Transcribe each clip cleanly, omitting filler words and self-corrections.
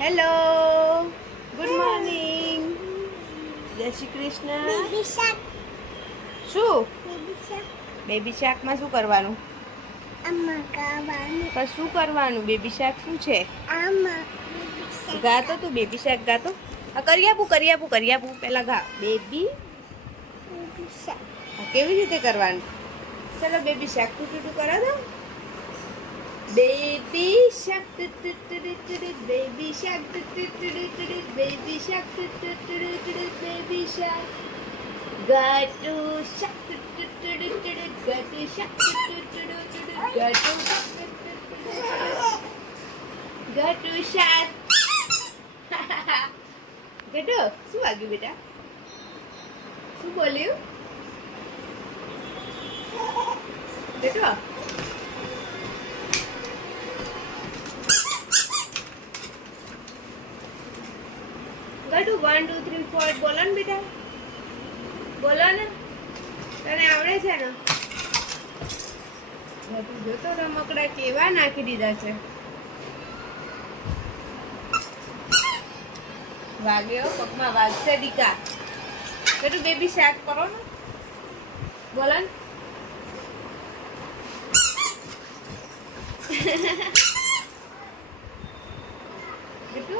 Hello, good morning, જય શ્રી કૃષ્ણ. શું baby શાકમાં શું કરવાનું? પણ શું કરવાનું? બેબી શાક શું છે? ગાતો તું બેબી શાક ગાતો. કરિયાપું પેલા ગા. બેબી શાક કેવી રીતે કરવાનું? ચલો બેબી શાક ટુ કરો તો. બેબી શાક બેબી શાક બેબી શાક બેબી શાક ગાટુ શાક ગાટુ શાક ગાટુ શાક. ગટુ શું વાગ્યું બેટા? શું બોલ્યું ગટુ? ગટુ 1 2 3 4 બોલો ને બેટા, બોલો ને, તને આવડે છે ને? ગટુ જોતો રમકડા કેવા નાખી દીધા છે. વાગ્યો પગમાં વાગશે દીકા. ગટુ બેબી શાક કરો ને, બોલો ને. ગટુ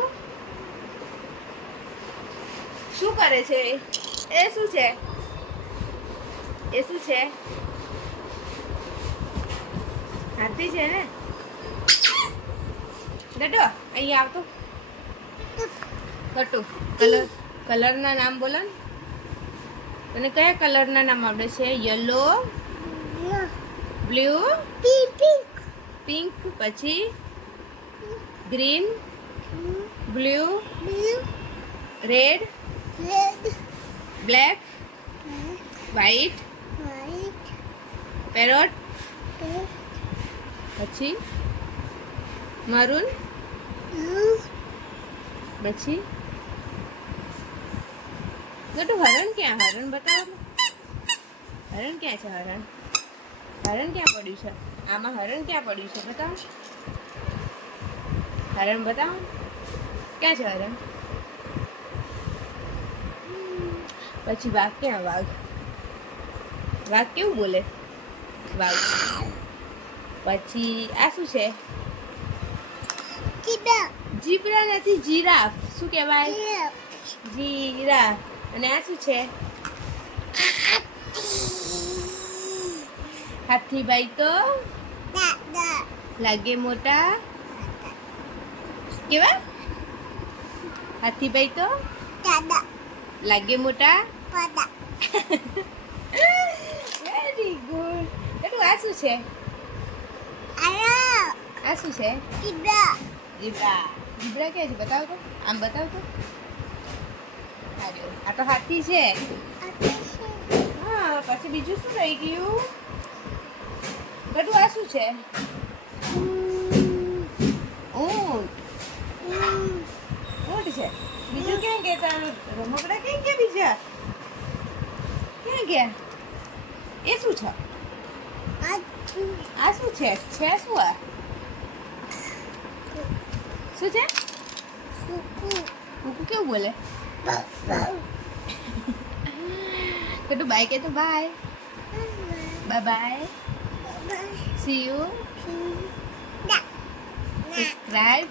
શું કરે છે? એ શું છે? એ શું છે? હાથી છે ને? ગટુ અહીંયા આવતો. ગટુ કલરના નામ બોલો ને. તને કયા કલરના નામ આવડે છે? યલો, બ્લુ, પિંક, પછી green, blue, red, black, white, parrot, પછી મરૂન, પછી ગટુ હરણ ક્યાં? હરણ બતાવો. હરણ ક્યાં છે? હરણ ક્યાં પડ્યું છે? આમાં હરણ ક્યાં પડ્યું છે? બતાવો. હરણ બતાવો. ક્યાં છે હરણ? પછી વાઘ ક્યાં? વાઘ કેવું બોલે? વાઘ. પછી આ શું છે? જીબ્રા નથી, જીરાફ. શું કહેવાય? જીરાફ. અને આ શું છે? હાથીભાઈ તો લાગે મોટા. કેવા? હાથીભાઈ તો લાગે મોટા. Very good. બેટું આ શું છે? આ શું છે? જીબ્રા. જીબ્રા ક્યાં છે? બતાવો તો. આમ બતાવો તો. આ તો હાથી છે. હા, પછી બીજું શું રહી ગયું? બેટું આ શું છે? ઊંટ છે. બીજું ક્યાં ગયા? રમકડા ક્યાં ગયા? બીજા ક્યાં ગયા? એ શું છે? આ શું છે? શું આ? શું છે? કુકુ કેવું બોલે? તો બાય કે તો bye. Bye. See you. Subscribe.